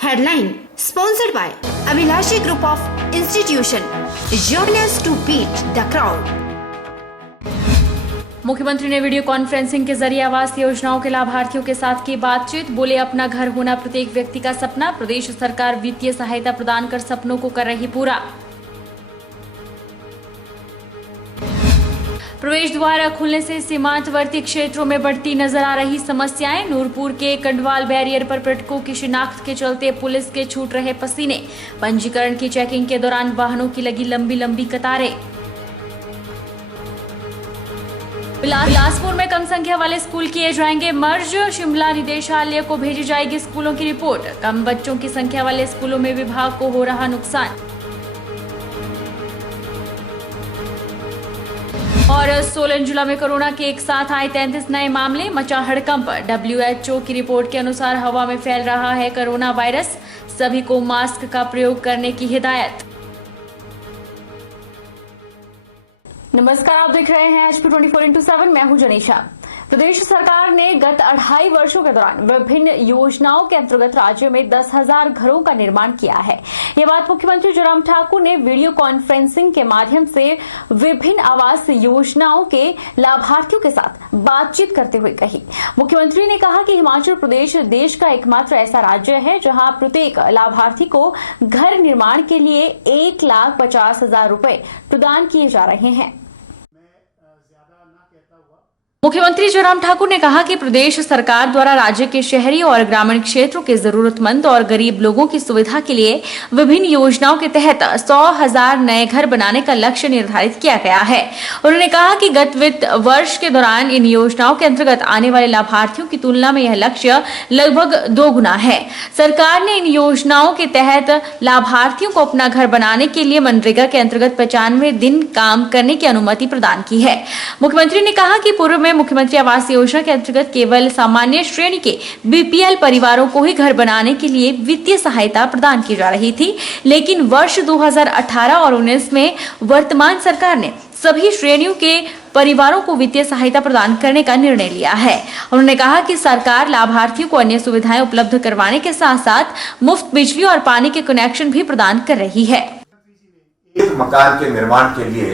Headline sponsored by Abhilashi Group of Institution. Join us to beat the crowd. मुख्यमंत्री ने video conferencing के जरिए आवास योजनाओं के लाभार्थियों के साथ की बातचीत। बोले, अपना घर होना प्रत्येक व्यक्ति का सपना, प्रदेश सरकार वित्तीय सहायता प्रदान कर सपनों को कर रही पूरा। प्रवेश द्वार खुलने से सीमांतवर्ती क्षेत्रों में बढ़ती नजर आ रही समस्याएं। नूरपुर के कंडवाल बैरियर पर पर्यटकों की शिनाख्त के चलते पुलिस के छूट रहे पसीने। पंजीकरण की चेकिंग के दौरान वाहनों की लगी लंबी लंबी कतारें। बिलासपुर में कम संख्या वाले स्कूल किए जाएंगे मर्ज। शिमला निदेशालय को भेजी जाएगी स्कूलों की रिपोर्ट। कम बच्चों की संख्या वाले स्कूलों में विभाग को हो रहा नुकसान। और सोलन जिला में कोरोना के एक साथ आए 33 नए मामले, मचा हड़कंप। WHO की रिपोर्ट के अनुसार हवा में फैल रहा है कोरोना वायरस, सभी को मास्क का प्रयोग करने की हिदायत। नमस्कार, आप देख रहे हैं HP 24x7। मैं हूं जनीशा। प्रदेश सरकार ने गत 2.5 वर्षों के दौरान विभिन्न योजनाओं के अंतर्गत राज्य में 10,000 घरों का निर्माण किया है। ये बात मुख्यमंत्री जयराम ठाकुर ने वीडियो कॉन्फ्रेंसिंग के माध्यम से विभिन्न आवास योजनाओं के लाभार्थियों के साथ बातचीत करते हुए कही। मुख्यमंत्री ने कहा कि हिमाचल प्रदेश देश का एकमात्र ऐसा राज्य है जहां प्रत्येक लाभार्थी को घर निर्माण के लिए 1,50,000 रुपए प्रदान किए जा रहे हैं। मुख्यमंत्री जयराम ठाकुर ने कहा कि प्रदेश सरकार द्वारा राज्य के शहरी और ग्रामीण क्षेत्रों के जरूरतमंद और गरीब लोगों की सुविधा के लिए विभिन्न योजनाओं के तहत 100,000 नए घर बनाने का लक्ष्य निर्धारित किया गया है। उन्होंने कहा कि गत वित्त वर्ष के दौरान इन योजनाओं के अंतर्गत आने वाले लाभार्थियों की तुलना में यह लक्ष्य लगभग 2 गुना है। सरकार ने इन योजनाओं के तहत लाभार्थियों को अपना घर बनाने के लिए मनरेगा के अंतर्गत 95 दिन काम करने की अनुमति प्रदान की है। मुख्यमंत्री ने कहा कि पूर्व में मुख्यमंत्री आवास योजना के अंतर्गत केवल सामान्य श्रेणी के BPL परिवारों को ही घर बनाने के लिए वित्तीय सहायता प्रदान की जा रही थी, लेकिन वर्ष 2018 और 19 में वर्तमान सरकार ने सभी श्रेणियों के परिवारों को वित्तीय सहायता प्रदान करने का निर्णय लिया है। उन्होंने कहा कि सरकार लाभार्थियों को अन्य सुविधाएं उपलब्ध करवाने के साथ साथ मुफ्त बिजली और पानी के कनेक्शन भी प्रदान कर रही है। एक मकान के निर्माण के लिए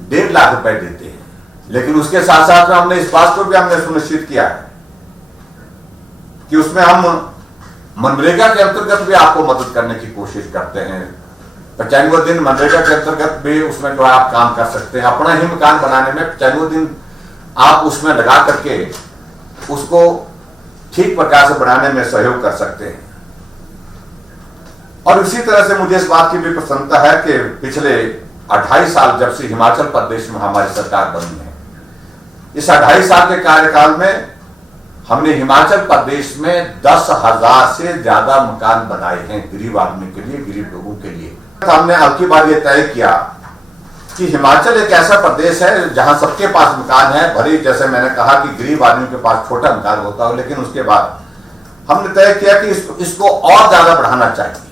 1.5 लाख रुपए देते हैं, लेकिन उसके साथ साथ में हमने इस बात को भी हमने सुनिश्चित किया है कि उसमें हम मनरेगा के अंतर्गत भी आपको मदद करने की कोशिश करते हैं। 95 दिन मनरेगा के अंतर्गत भी उसमें जो आप काम कर सकते हैं। अपना ही मकान बनाने में 95 दिन आप उसमें लगा करके उसको ठीक प्रकार से बनाने में सहयोग कर सकते हैं। और इसी तरह से मुझे इस बात की भी प्रसन्नता है कि पिछले 2.5 साल जब से हिमाचल प्रदेश में हमारी सरकार बनी है, इस 2.5 साल के कार्यकाल में हमने हिमाचल प्रदेश में 10,000 से ज्यादा मकान बनाए हैं गरीब आदमी के लिए, गरीब लोगों के लिए। हमने अब की बार यह तय किया कि हिमाचल एक ऐसा प्रदेश है जहां सबके पास मकान है। भले जैसे मैंने कहा कि गरीब आदमी के पास छोटा मकान होता हो, लेकिन उसके बाद हमने तय किया कि इसको और ज्यादा बढ़ाना चाहिए।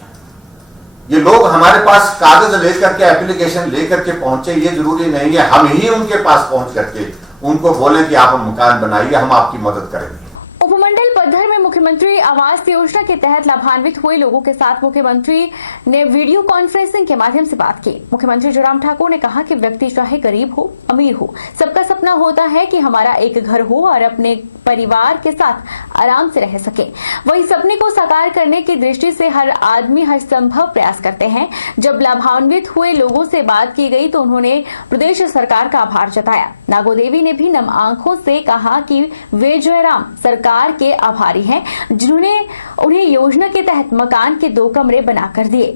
ये लोग हमारे पास कागज लेकर के, एप्लीकेशन लेकर के पहुंचे, ये जरूरी नहीं है हम ही उनके पास पहुंच करके उनको बोले कि आप मकान बनाइए, हम आपकी मदद करेंगे। उपमंडल पद्धर में मुख्यमंत्री आवास योजना के तहत लाभान्वित हुए लोगों के साथ मुख्यमंत्री ने वीडियो कॉन्फ्रेंसिंग के माध्यम से बात की। मुख्यमंत्री जयराम ठाकुर ने कहा कि व्यक्ति चाहे गरीब हो अमीर हो, सबका सपना होता है कि हमारा एक घर हो और अपने परिवार के साथ आराम से रह सके। वही सपने को साकार करने की दृष्टि से हर आदमी हर संभव प्रयास करते हैं। जब लाभान्वित हुए लोगों से बात की गई तो उन्होंने प्रदेश सरकार का आभार जताया। नागो देवी ने भी नम आंखों से कहा कि वे जयराम सरकार के आभारी हैं जिन्होंने उन्हें योजना के तहत मकान के 2 कमरे बनाकर दिए।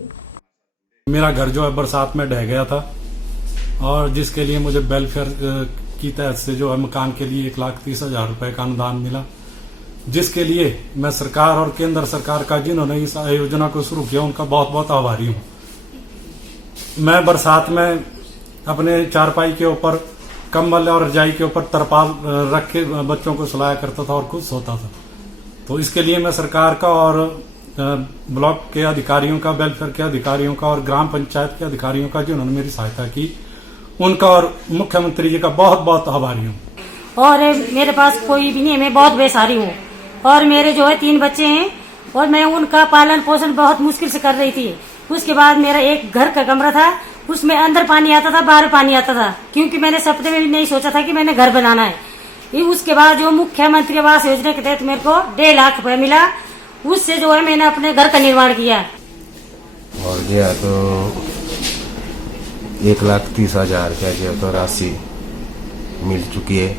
मेरा घर जो है बरसात में ढह गया था और जिसके लिए मुझे वेलफेयर की तहत से जो है मकान के लिए 1,30,000 रुपए का अनुदान मिला, जिसके लिए मैं सरकार और केंद्र सरकार का जिन्होंने इस योजना को शुरू किया उनका बहुत बहुत आभारी हूँ। मैं बरसात में अपने चारपाई के ऊपर कंबल और रजाई के ऊपर तरपाल रख के बच्चों को सुलाया करता था और खुद सोता था। तो इसके लिए मैं सरकार का और ब्लॉक के अधिकारियों का, वेलफेयर के अधिकारियों का और ग्राम पंचायत के अधिकारियों का जिन्होंने मेरी सहायता की, उनका और मुख्यमंत्री जी का बहुत बहुत आभारी हूँ। और मेरे पास कोई भी नहीं है, मैं बहुत बेसहारी हूँ और मेरे जो है 3 बच्चे हैं और मैं उनका पालन पोषण बहुत मुश्किल से कर रही थी। उसके बाद मेरा एक घर का कमरा था, उसमें अंदर पानी आता था, बाहर पानी आता था, क्योंकि मैंने सपने में भी नहीं सोचा था कि मैंने घर बनाना है। उसके बाद जो मुख्यमंत्री आवास योजना के तहत मेरे को 1.5 लाख रुपए मिला, उससे जो है मैंने अपने घर का निर्माण किया। और गया तो 1,30,000 का जो तो राशि मिल चुकी है।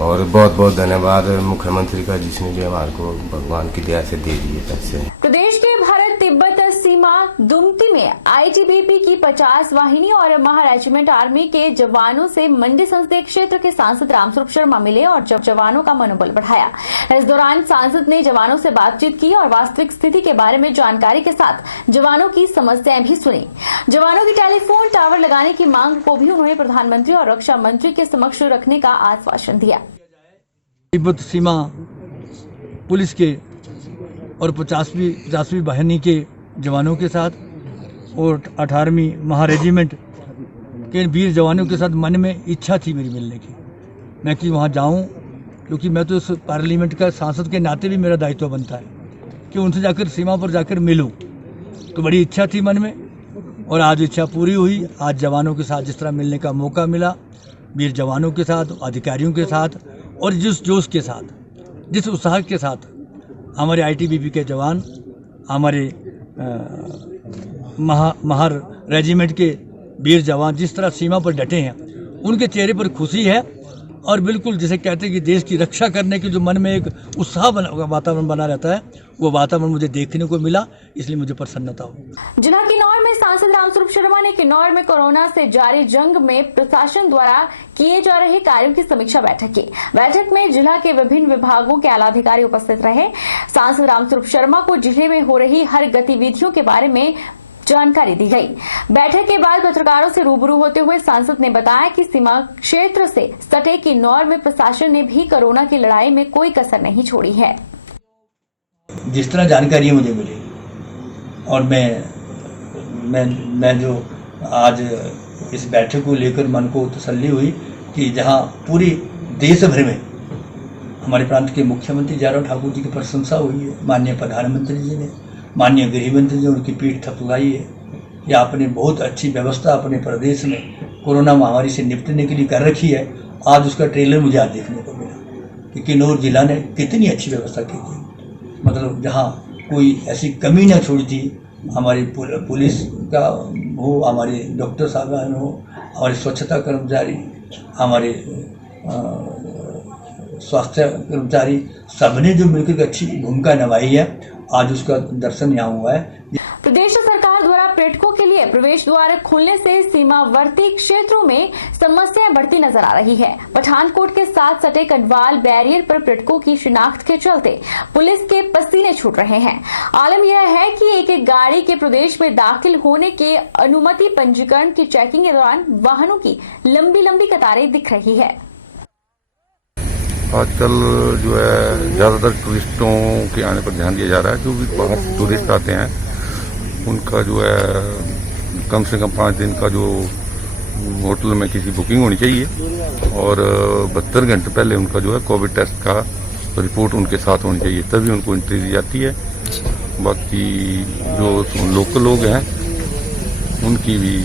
और बहुत बहुत धन्यवाद मुख्यमंत्री का, जिसने जो हमारे को भगवान की दया से दे दिए पैसे। प्रदेश के भारत तिब्बत सीमा दुमती में आईटीबीपी की 50 वाहिनी और महा रेजिमेंट आर्मी के जवानों से मंडी संसदीय क्षेत्र के सांसद रामस्वरूप शर्मा मिले और जवानों का मनोबल बढ़ाया। इस दौरान सांसद ने जवानों से बातचीत की और वास्तविक स्थिति के बारे में जानकारी के साथ जवानों की समस्याएं भी सुनी। जवानों की टेलीफोन टावर लगाने की मांग को भी उन्होंने प्रधानमंत्री और रक्षा मंत्री के समक्ष रखने का आश्वासन दिया। तिब्बत सीमा पुलिस के और 50वीं वाहिनी के जवानों के साथ और 18वीं महा रेजिमेंट के वीर जवानों के साथ मन में इच्छा थी मेरी मिलने की, मैं कि वहाँ जाऊँ, क्योंकि मैं तो इस पार्लियामेंट का सांसद के नाते भी मेरा दायित्व बनता है कि उनसे जाकर सीमा पर जाकर मिलूं। तो बड़ी इच्छा थी मन में और आज इच्छा पूरी हुई। आज जवानों के साथ जिस तरह मिलने का मौका मिला, वीर जवानों के साथ, अधिकारियों के साथ, और जिस जोश के साथ, जिस उत्साह के साथ हमारे आईटीबीपी के जवान, हमारे महार रेजिमेंट के वीर जवान जिस तरह सीमा पर डटे हैं, उनके चेहरे पर खुशी है। और बिल्कुल जिसे कहते हैं कि देश की रक्षा करने की जो मन में एक उत्साह वातावरण बना रहता है, वो वातावरण मुझे देखने को मिला, इसलिए मुझे प्रसन्नता हुई। जिला किन्नौर में सांसद रामस्वरूप शर्मा ने किन्नौर में कोरोना से जारी जंग में प्रशासन द्वारा किए जा रहे कार्यों की समीक्षा बैठक की। बैठक में जिला के विभिन्न विभागों के आलाधिकारी उपस्थित रहे। सांसद रामस्वरूप शर्मा को जिले में हो रही हर गतिविधियों के बारे में जानकारी दी गई। बैठक के बाद पत्रकारों से रूबरू होते हुए सांसद ने बताया कि सीमा क्षेत्र से सटे किन्नौर में प्रशासन ने भी कोरोना की लड़ाई में कोई कसर नहीं छोड़ी है। जिस तरह जानकारी मुझे मिली और मैं जो आज इस बैठक को लेकर मन को तसल्ली हुई कि जहां पूरी देश भर में हमारे प्रांत के मुख्यमंत्री जयराम ठाकुर जी की प्रशंसा हुई है, माननीय प्रधानमंत्री जी ने, माननीय गृह मंत्री जी उनकी पीठ थपथपाई है या आपने बहुत अच्छी व्यवस्था अपने प्रदेश में कोरोना महामारी से निपटने के लिए कर रखी है। आज उसका ट्रेलर मुझे आज देखने को मिला कि किन्नौर जिला ने कितनी अच्छी व्यवस्था की थी, मतलब जहाँ कोई ऐसी कमी ना छोड़ी थी। हमारी पुलिस का हो, हमारे डॉक्टर साहब हो, हमारे स्वच्छता कर्मचारी, हमारे स्वास्थ्य कर्मचारी, सबने जो मिलकर अच्छी भूमिका निभाई है, आज उसका दर्शन यहाँ हुआ है। प्रदेश सरकार द्वारा पर्यटकों के लिए प्रवेश द्वार खुलने से सीमावर्ती क्षेत्रों में समस्याएं बढ़ती नजर आ रही है। पठानकोट के साथ सटे कटवाल बैरियर पर पर्यटकों की शिनाख्त के चलते पुलिस के पसीने छूट रहे हैं। आलम यह है कि एक एक गाड़ी के प्रदेश में दाखिल होने के अनुमति पंजीकरण की चेकिंग के दौरान वाहनों की लंबी लंबी कतारें दिख रही है। आजकल जो है ज़्यादातर टूरिस्टों के आने पर ध्यान दिया जा रहा है। जो भी बाहर टूरिस्ट आते हैं उनका जो है कम से कम 5 दिन का जो होटल में किसी बुकिंग होनी चाहिए और 72 घंटे पहले उनका जो है कोविड टेस्ट का रिपोर्ट उनके साथ होनी चाहिए, तभी उनको एंट्री दी जाती है। बाकी जो लोकल लोग हैं उनकी भी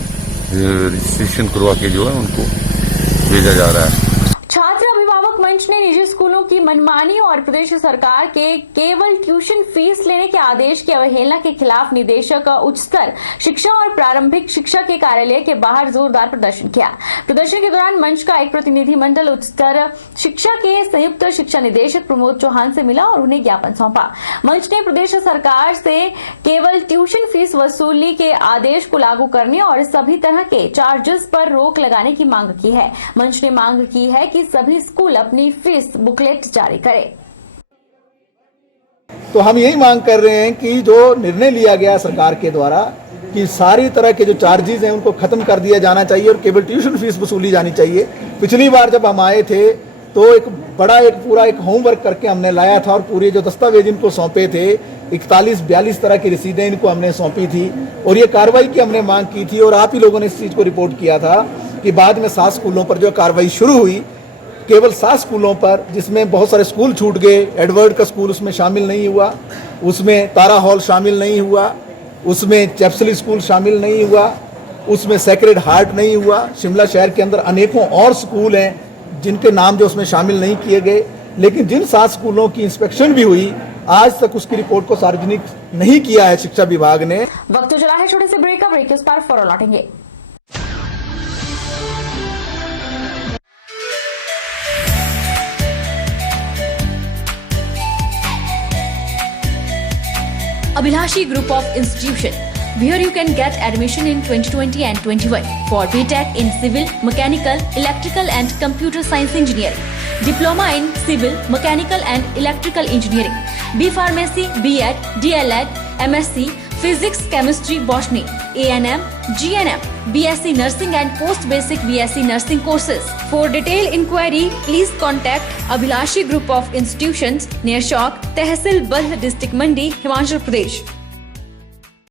रजिस्ट्रेशन करवा के जो है उनको भेजा जा रहा है। छात्र अभिभावक मंच ने निजी स्कूलों की मनमानी और प्रदेश सरकार के केवल ट्यूशन फीस लेने के आदेश की अवहेलना के खिलाफ निदेशक उच्चतर शिक्षा और प्रारंभिक शिक्षा के कार्यालय के बाहर जोरदार प्रदर्शन किया। प्रदर्शन के दौरान मंच का एक प्रतिनिधिमंडल उच्चतर शिक्षा के संयुक्त शिक्षा निदेशक प्रमोद चौहान से मिला और उन्हें ज्ञापन सौंपा। मंच ने प्रदेश सरकार से केवल ट्यूशन फीस वसूली के आदेश को लागू करने और सभी तरह के चार्जेस पर रोक लगाने की मांग की है। मंच ने मांग की है कि सभी स्कूल अपनी फीस बुकलेट जारी करें। तो हम यही मांग कर रहे हैं कि जो निर्णय लिया गया सरकार के द्वारा कि सारी तरह के जो चार्जेस हैं उनको खत्म कर दिया जाना चाहिए और केवल ट्यूशन फीस वसूली जानी चाहिए। पिछली बार जब हम आए थे तो एक पूरा होमवर्क करके हमने लाया था और पूरे जो दस्तावेज इनको सौंपे थे 41-42 तरह की रसीदें इनको हमने सौंपी थी और ये कार्रवाई की हमने मांग की थी और आप ही लोगों ने इस चीज़ को रिपोर्ट किया था कि बाद में 7 स्कूलों पर जो कार्रवाई शुरू हुई केवल 7 स्कूलों पर, जिसमें बहुत सारे स्कूल छूट गए, एडवर्ड का स्कूल उसमें शामिल नहीं हुआ, उसमें तारा हॉल शामिल नहीं हुआ, उसमें चैप्सली स्कूल शामिल नहीं हुआ, उसमें सेक्रेड हार्ट नहीं हुआ। शिमला शहर के अंदर अनेकों और स्कूल हैं जिनके नाम जो उसमें शामिल नहीं किए गए, लेकिन जिन 7 स्कूलों की इंस्पेक्शन भी हुई, आज तक उसकी रिपोर्ट को सार्वजनिक नहीं किया है शिक्षा विभाग ने। वक्त तो चला है छोटे से ब्रेक का, ब्रेक के उस पार फौरन लौटेंगे। Abhilashi Group of Institution. Here you can get admission in 2020 and 21 for BTech in Civil, Mechanical, Electrical and Computer Science Engineering, Diploma in Civil, Mechanical and Electrical Engineering, B Pharmacy, B.Ed, D.L.Ed, MSc, Physics, Chemistry, Botany, A&M, GNM, BSc Nursing and Post Basic BSc Nursing courses. For detailed inquiry, please contact Abhilashi Group of Institutions near Chowk, Tehsil Badh, District Mandi, Himachal Pradesh.